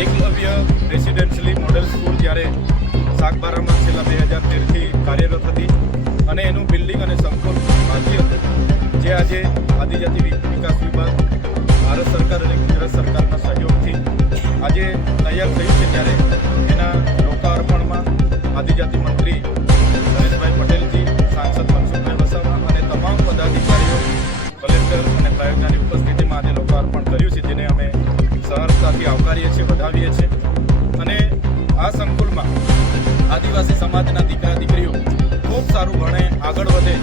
Eklavya રેસિડેન્શિયલી model school જ્યારે સાગબારામાં છેલ્લા 2013થી કાર્યરત હતી અને એનું બિલ્ડિંગ અને સંકુલ બાકી હતું, જે આજે આદિજાતિ વિકાસ વિભાગ, ભારત સરકાર અને ગુજરાત સરકારના સહયોગથી આજે તૈયાર થયું છે, ત્યારે એના લોકાર્પણમાં આદિજાતિ મંત્રી નરેશભાઈ પટેલજી, સાંસદ મનસુખભાઈ વસાવા અને તમામ પદાધિકારીઓ, કલેક્ટર અને પ્રાયોજકની ઉપસ્થિતિમાં આજે લોકાર્પણ કર્યું છે, જેને અમે સહર્ષતાથી આવકારીએ છીએ, વધાવીએ છીએ. અને આ સંકુલમાં આદિવાસી સમાજના દીકરા દીકરીઓ ખૂબ સારું ભણે, આગળ વધે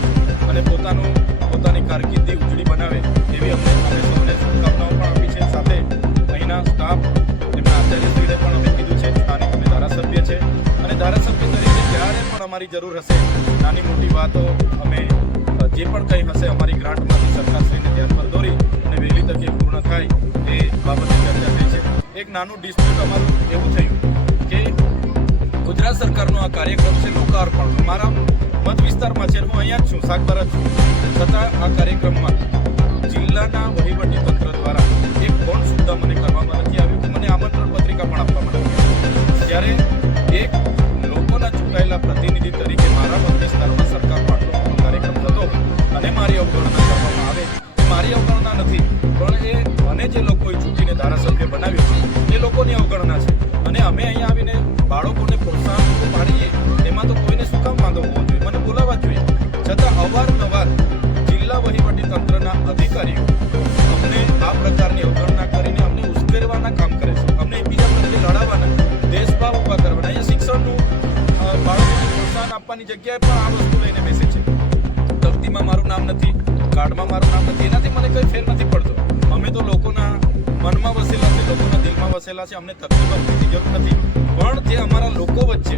અને પોતાની કારકિર્દી ઉજળી બનાવે એવી અમે સૌને શુભકામનાઓ પણ આપી છે. સાથે અહીંના સ્ટાફ, એમના આચાર્યશ્રીને પણ અમે કીધું છે, સ્થાનિક અમે ધારાસભ્ય છે અને ધારાસભ્ય તરીકે જ્યારે પણ અમારી જરૂર હશે, નાની મોટી વાતો અમે જે પણ કંઈ હશે અમારી ગ્રાન્ટમાંથી સરકારશ્રીને ધ્યાન પર દોરી અને વહેલી તકે પૂર્ણ થાય એ બાબતે ચર્ચા થઈ છે. એક નાનું ડિસ્પ્યુટ અમારું એવું થયું કે ગુજરાત સરકારનો આ કાર્યક્રમ છે લોકાર્પણ, અમારા મત વિસ્તારમાં છે, હું અહીંયા જ છું, સાગબારા છું, છતાં આ કાર્યક્રમમાં જિલ્લાના વહીવટી તંત્ર દ્વારા એક ફોન સુવિધા મને કરવામાં નથી આવ્યું કે મને આમંત્રણ પત્રિકા પણ આપવામાં નથી આવી. ત્યારે એક લોકોના ચૂંટાયેલા પ્રતિનિધિ તરીકે મારા મત વિસ્તારમાં સરકારનો આટલો મોટો કાર્યક્રમ થતો અને મારી અવગણના કરવામાં આવે, મારી અવગણના નથી, પણ એ મને જે લોકોએ ચૂંટીને ધારાસભ્ય બનાવ્યો છે એ લોકોની અવગણના છે. અને અમે અહીંયા આવીને બાળકોને પ્રોત્સાહન પાડીએ એમાં તો કોઈને શું કામ વાંધો હોવો જોઈએ, મને બોલાવવા જોઈએ. છતાં અવારનવાર જિલ્લા વહીવટી તંત્રના અધિકારીઓ અમને આ પ્રકારની અવગણના કરીને અમને ઉશ્કેરવાના કામ કરે છે, અમને એકબીજા પ્રત્યે લડાવવાના, દેશભાવ ઊભા કરવાના. અહીંયા શિક્ષણનું બાળકોને પ્રોત્સાહન આપવાની જગ્યાએ પણ આ વસ્તુ લઈને બેસે છે. તકતીમાં મારું નામ નથી, કાર્ડમાં મારું નામ નથી, એનાથી મને કંઈ ફેર નથી પડતો. અમે તો લોકોના મનમાં વસેલા છે, લોકોના દિલમાં વસેલા છે, અમને તકલીફ આપવાની જરૂર નથી. પણ જે અમારા લોકો વચ્ચે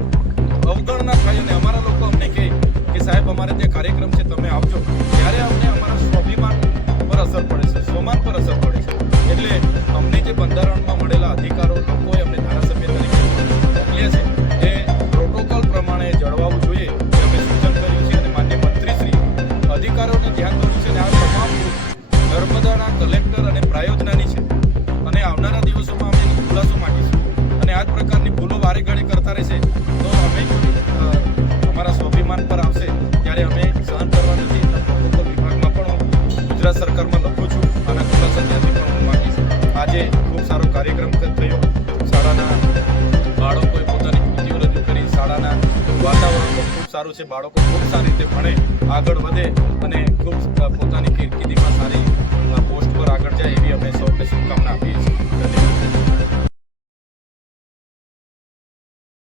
અવગણના થાય અને અમારા લોકો અમને કહે કે સાહેબ અમારે ત્યાં કાર્યક્રમ છે, તમે આવજો, ત્યારે અમને અમારા સ્વાભિમાન પર અસર પડે છે, સ્વમાન પર અસર પડે છે. એટલે અમને જે બંધારણમાં મળેલા અધિકારો લોકોએ અમને ધારાસભ્ય તરીકે મોકલ્યા છે એ પ્રોટોકોલ પ્રમાણે જળવાવું જોઈએ એ અમે સૂચન કર્યું છે. અને માન્ય મંત્રીશ્રી અધિકારોને ધ્યાન દોર્યું છે અને આ તમામ નર્મદાના કલેક્ટર અને પ્રાયોજનાની છે અને આવનારા દિવસોમાં અમે એનો ખુલાસો માંગીશું. અને આ જ પ્રકારની ભૂલો વારે ઘડી કરતા રહેશે તો અમે અમારા સ્વાભિમાન પર આવશે ત્યારે અમે સહન કરવા નથી. પ્રોટોકોલ વિભાગમાં પણ હું ગુજરાત સરકારમાં લખું છું, આના ખુલાસા ત્યાંથી પણ હું માંગીશ. આજે ખૂબ સારો કાર્યક્રમ થયો, શાળાના બાળકોએ પોતાની કૃતિઓ રજૂ કરી, શાળાના વાતાવરણ પણ ખૂબ સારું છે, બાળકો ખૂબ સારી રીતે ભણે, આગળ વધે અને ખૂબ પોતાની કારકિર્દીમાં સારી પોસ્ટ પર આગળ જાય એવી અમે સૌને શુભકામના આપીએ છીએ.